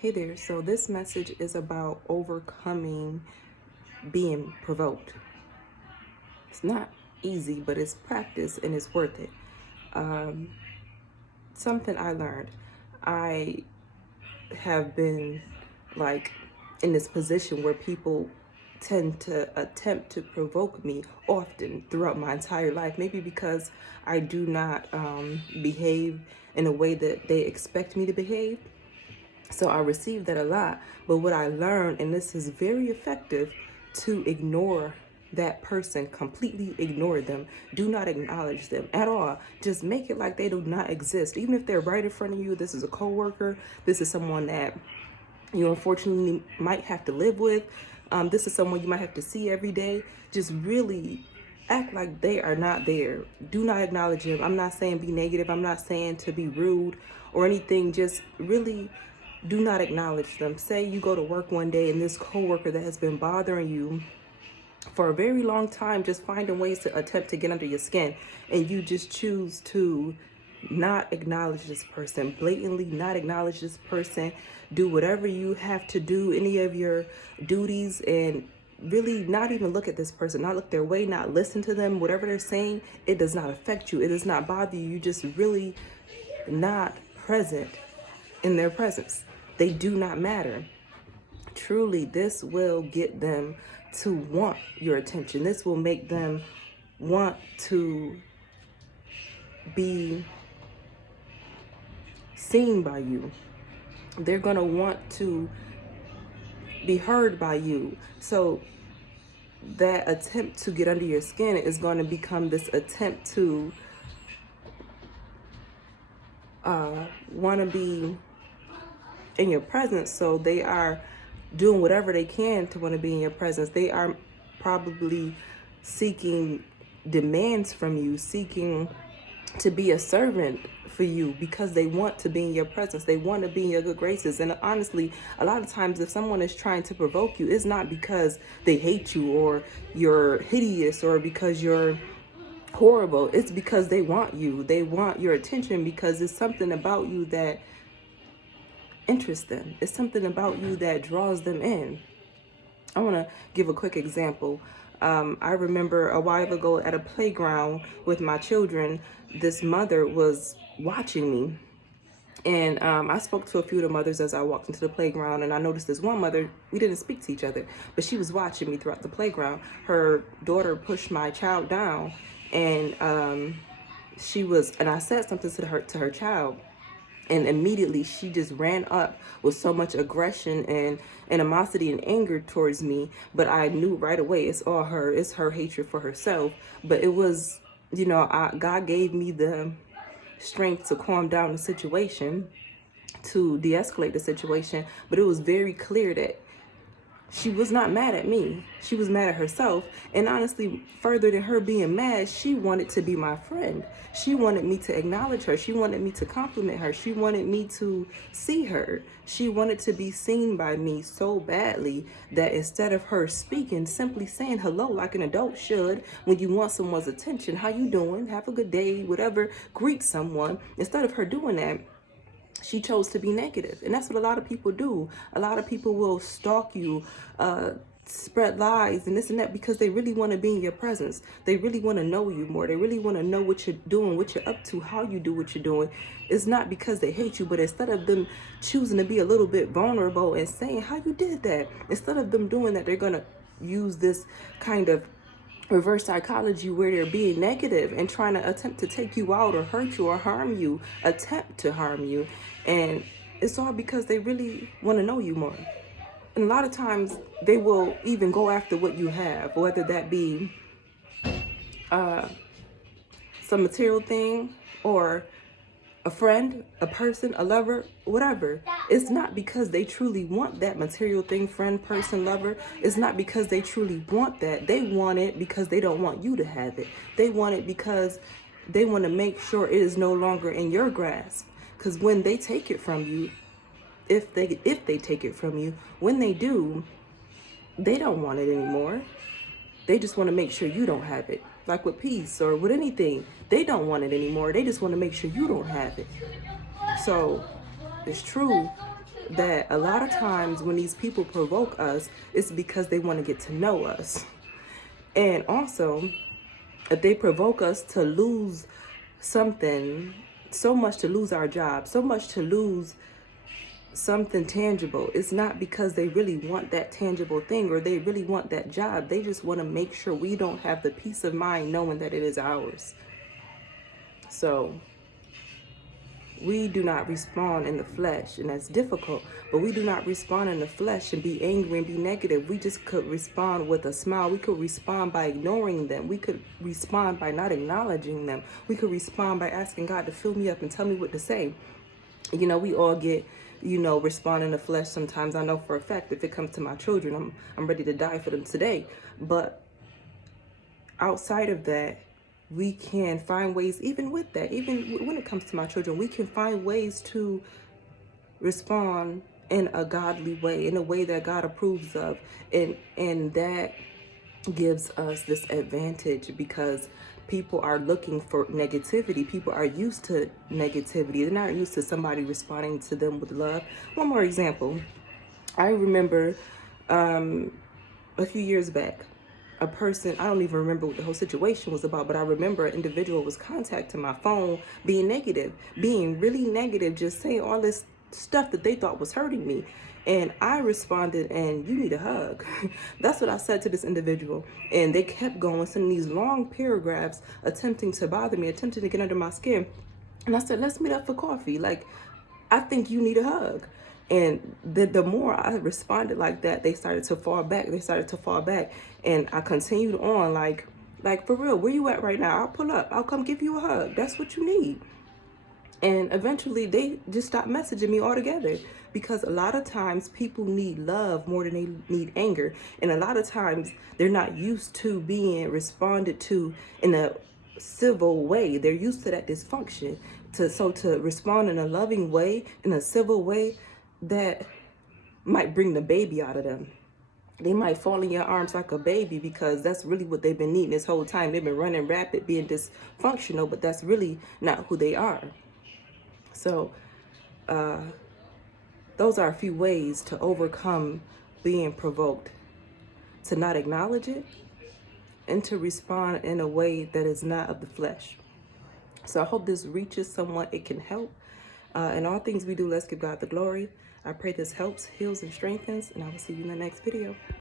Hey there, so this message is about overcoming being provoked. It's not easy, but it's practice and it's worth it. Um, Something I learned. I have been like in this position where people tend to attempt to provoke me often throughout my entire life. Maybe because I do not behave in a way that they expect me to behave. So I received that a lot. But what I learned, and this is very effective, to ignore that person, completely ignore them. Do not acknowledge them at all. Just make it like they do not exist. Even if they're right in front of you, this is a coworker, this is someone that you unfortunately might have to live with. This is someone you might have to see every day. Just really act like they are not there. Do not acknowledge them. I'm not saying be negative. I'm not saying to be rude or anything. Just really do not acknowledge them. Say you go to work one day and this coworker that has been bothering you for a very long time, just finding ways to attempt to get under your skin, and you just choose to not acknowledge this person, blatantly not acknowledge this person, do whatever you have to do, any of your duties, and really not even look at this person, not look their way, not listen to them, whatever they're saying, it does not affect you, it does not bother you, you just really not present in their presence. They do not matter. Truly, this will get them to want your attention. This will make them want to be seen by you. They're going to want to be heard by you. So that attempt to get under your skin is going to become this attempt to want to be in your presence. So they are doing whatever they can to want to be in your presence. They are probably seeking demands from you, seeking to be a servant for you because they want to be in your presence. They want to be in your good graces. And honestly, a lot of times if someone is trying to provoke you, it's not because they hate you or you're hideous or because you're horrible. It's because they want you. They want your attention because it's something about you that interests them. It's something about you that draws them in. I want to give a quick example. I remember a while ago at a playground with my children, this mother was watching me. And I spoke to a few of the mothers as I walked into the playground, and I noticed this one mother, we didn't speak to each other, but she was watching me throughout the playground. Her daughter pushed my child down, and I said something to her child, and immediately she just ran up with so much aggression and animosity and anger towards me. But I knew right away it's all her. It's her hatred for herself. But it was, God gave me the strength to calm down the situation, to de-escalate the situation. But it was very clear that she was not mad at me. She was mad at herself. And honestly, further than her being mad, she wanted to be my friend. She wanted me to acknowledge her. She wanted me to compliment her. She wanted me to see her. She wanted to be seen by me so badly that instead of her speaking, simply saying hello like an adult should, when you want someone's attention, how you doing? Have a good day, whatever, greet someone. Instead of her doing that, she chose to be negative. And that's what a lot of people do. A lot of people will stalk you, spread lies and this and that because they really want to be in your presence. They really want to know you more. They really want to know what you're doing, what you're up to, how you do what you're doing. It's not because they hate you, but instead of them choosing to be a little bit vulnerable and saying how you did that, instead of them doing that, they're going to use this kind of reverse psychology where they're being negative and trying to attempt to take you out or hurt you or harm you, attempt to harm you. And it's all because they really want to know you more. And a lot of times they will even go after what you have, whether that be some material thing or a friend, a person, a lover, whatever. It's not because they truly want that material thing, friend, person, lover. It's not because they truly want that. They want it because they don't want you to have it. They want it because they want to make sure it is no longer in your grasp. Because when they take it from you, if they take it from you, when they do, they don't want it anymore. They just want to make sure you don't have it. Like with peace or with anything, they don't want it anymore. They just want to make sure you don't have it. So it's true. that a lot of times when these people provoke us, it's because they want to get to know us. And also, if they provoke us to lose something, so much to lose our job, so much to lose something tangible, it's not because they really want that tangible thing or they really want that job. They just want to make sure we don't have the peace of mind knowing that it is ours. So we do not respond in the flesh, and that's difficult, but we do not respond in the flesh and be angry and be negative. We just could respond with a smile. We could respond by ignoring them. We could respond by not acknowledging them. We could respond by asking God to fill me up and tell me what to say. You know, we all get, respond in the flesh sometimes. I know for a fact if it comes to my children, I'm ready to die for them today. But outside of that, we can find ways, even with that, even when it comes to my children, we can find ways to respond in a godly way, in a way that God approves of. And that gives us this advantage because people are looking for negativity. People are used to negativity. They're not used to somebody responding to them with love. One more example. I remember a few years back, a person, I don't even remember what the whole situation was about, but I remember an individual was contacting my phone being negative, being really negative, just saying all this stuff that they thought was hurting me. And I responded, and you need a hug. That's what I said to this individual. And they kept going, sending these long paragraphs, attempting to bother me, attempting to get under my skin. And I said, let's meet up for coffee. Like, I think you need a hug. And the more I responded like that, they started to fall back. And I continued on like for real, where you at right now? I'll pull up. I'll come give you a hug. That's what you need. And eventually they just stopped messaging me altogether because a lot of times people need love more than they need anger. And a lot of times they're not used to being responded to in a civil way. They're used to that dysfunction. To respond in a loving way, in a civil way, that might bring the baby out of them. They might fall in your arms like a baby because that's really what they've been needing this whole time. They've been running rapid, being dysfunctional, but that's really not who they are. So those are a few ways to overcome being provoked: to not acknowledge it and to respond in a way that is not of the flesh. So I hope this reaches someone it can help. In all things we do, let's give God the glory. I pray this helps, heals, and strengthens, and I will see you in the next video.